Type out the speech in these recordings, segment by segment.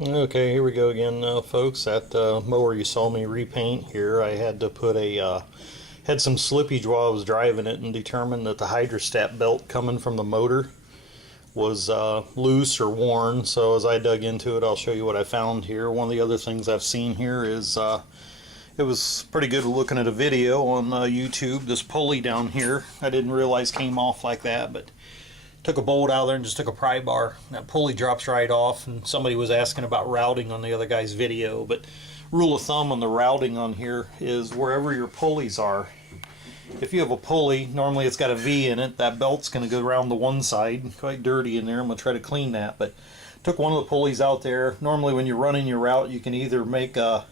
Okay, here we go again, folks. That mower you saw me repaint here, I had to put had some slippage while I was driving it and determined that the hydrostat belt coming from the motor was loose or worn. So as I dug into it, I'll show you what I found here. One of the other things I've seen here is it was pretty good looking at a video on YouTube. This pulley down here, I didn't realize came off like that, but took a bolt out there and just took a pry bar. That pulley drops right off, and somebody was asking about routing on the other guy's video, but rule of thumb on the routing on here is wherever your pulleys are. If you have a pulley, normally it's got a V in it, that belt's going to go around the one side. Quite dirty in there. I'm going to try to clean that, but took one of the pulleys out there. Normally when you're running your route, you can either make a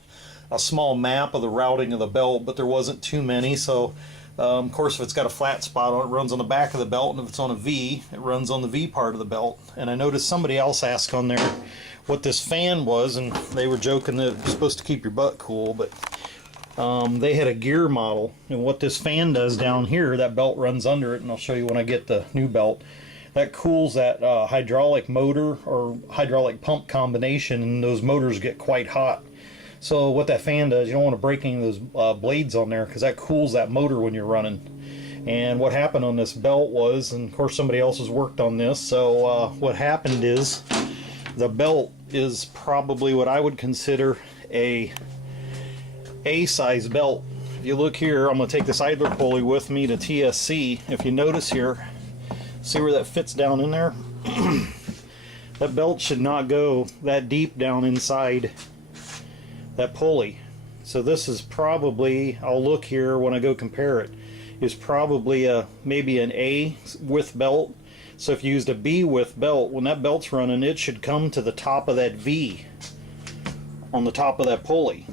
small map of the routing of the belt, but there wasn't too many, so of course, if it's got a flat spot on it, it runs on the back of the belt, and if it's on a V, it runs on the V part of the belt. And I noticed somebody else asked on there what this fan was, and they were joking that it's supposed to keep your butt cool, but they had a gear model, and what this fan does down here, that belt runs under it, and I'll show you when I get the new belt. That cools that hydraulic motor or hydraulic pump combination, and those motors get quite hot. So what that fan does, you don't want to break any of those blades on there, because that cools that motor when you're running. And what happened on this belt was, and of course somebody else has worked on this, so what happened is the belt is probably what I would consider a size belt. If you look here, I'm going to take this idler pulley with me to TSC. If you notice here, see where that fits down in there? That belt should not go that deep down inside that pulley. So this is probably, I'll look here when I go compare it, is probably maybe an A width belt. So if you used a B width belt, when that belt's running, it should come to the top of that V on the top of that pulley.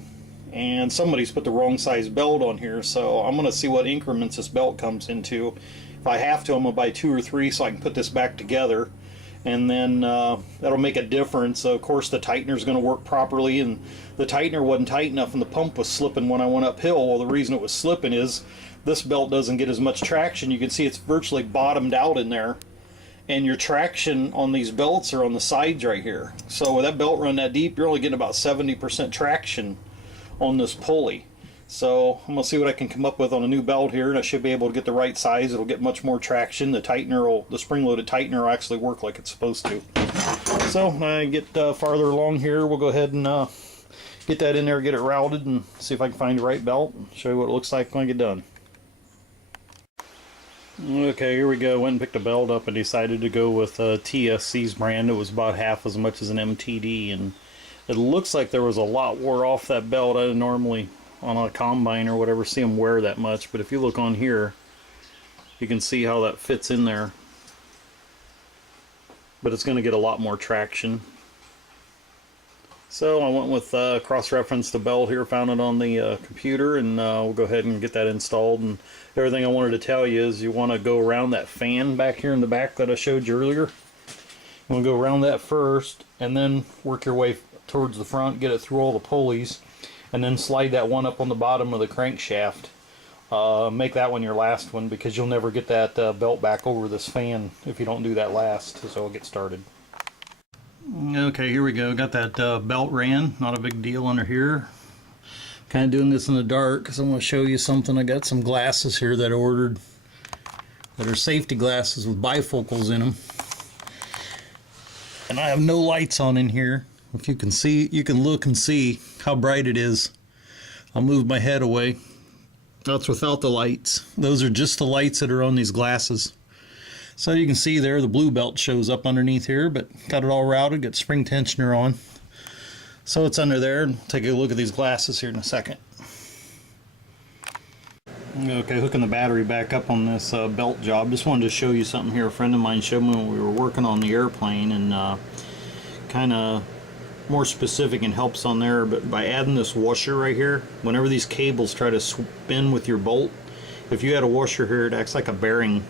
And somebody's put the wrong size belt on here, so I'm going to see what increments this belt comes into. If I have to, I'm going to buy 2 or 3 so I can put this back together, and then that'll make a difference. Of course the tightener is going to work properly, and the tightener wasn't tight enough and the pump was slipping when I went uphill. Well, the reason it was slipping is this belt doesn't get as much traction. You can see it's virtually bottomed out in there, and your traction on these belts are on the sides right here. So with that belt run that deep, you're only getting about 70% traction on this pulley. So I'm going to see what I can come up with on a new belt here, and I should be able to get the right size. It'll get much more traction. The tightener, the spring-loaded tightener will actually work like it's supposed to. So when I get farther along here, we'll go ahead and get that in there, get it routed, and see if I can find the right belt, and show you what it looks like when I get done. Okay, here we go. Went and picked a belt up and decided to go with TSC's brand. It was about half as much as an MTD, and it looks like there was a lot wore off that belt. I didn't normally, on a combine or whatever, see them wear that much, but if you look on here, you can see how that fits in there. But it's going to get a lot more traction. So I went with cross-reference the belt here, found it on the computer, and we'll go ahead and get that installed. And everything I wanted to tell you is you want to go around that fan back here in the back that I showed you earlier. You want to go around that first, and then work your way towards the front, get it through all the pulleys, and then slide that one up on the bottom of the crankshaft. Make that one your last one, because you'll never get that belt back over this fan if you don't do that last. So I'll get started. Okay, here we go. Got that belt ran. Not a big deal under here. Kind of doing this in the dark because I'm going to show you something. I got some glasses here that I ordered that are safety glasses with bifocals in them. And I have no lights on in here. If you can see, you can look and see how bright it is. I'll move my head away. That's without the lights. Those are just the lights that are on these glasses. So you can see there the blue belt shows up underneath here, but got it all routed, got spring tensioner on. So it's under there, and take a look at these glasses here in a second. Okay, hooking the battery back up on this belt job. Just wanted to show you something here. A friend of mine showed me when we were working on the airplane, and kind of more specific and helps on there, but by adding this washer right here, whenever these cables try to spin with your bolt, if you had a washer here, it acts like a bearing,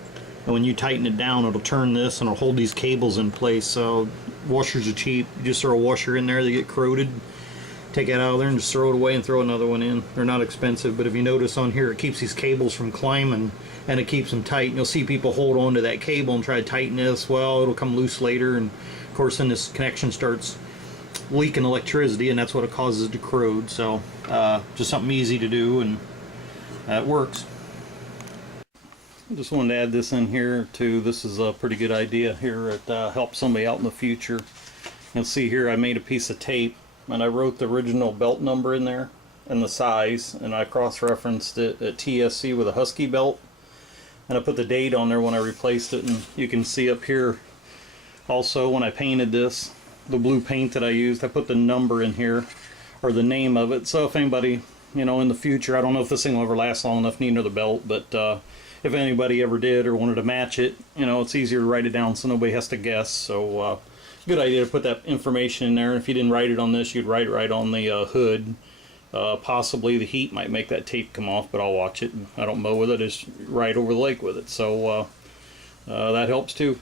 and when you tighten it down, it'll turn this and it'll hold these cables in place. So washers are cheap. You just throw a washer in there, they get corroded, take it out of there and just throw it away and throw another one in. They're not expensive, but if you notice on here, it keeps these cables from climbing, and it keeps them tight. And you'll see people hold on to that cable and try to tighten this. Well, it'll come loose later, and of course then this connection starts leaking electricity, and that's what it causes to corrode. So just something easy to do, and it works. I just wanted to add this in here too. This is a pretty good idea here. It helps somebody out in the future. You'll see here I made a piece of tape and I wrote the original belt number in there and the size, and I cross-referenced it at TSC with a Husky belt, and I put the date on there when I replaced it. And you can see up here also when I painted this, the blue paint that I used, I put the number in here, or the name of it. So if anybody, you know, in the future, I don't know if this thing will ever last long enough, need another belt, but if anybody ever did or wanted to match it, you know, it's easier to write it down so nobody has to guess. So good idea to put that information in there. And if you didn't write it on this, you'd write it right on the hood. Possibly the heat might make that tape come off, but I'll watch it. I don't mow with it, just ride over the lake with it. So that helps too.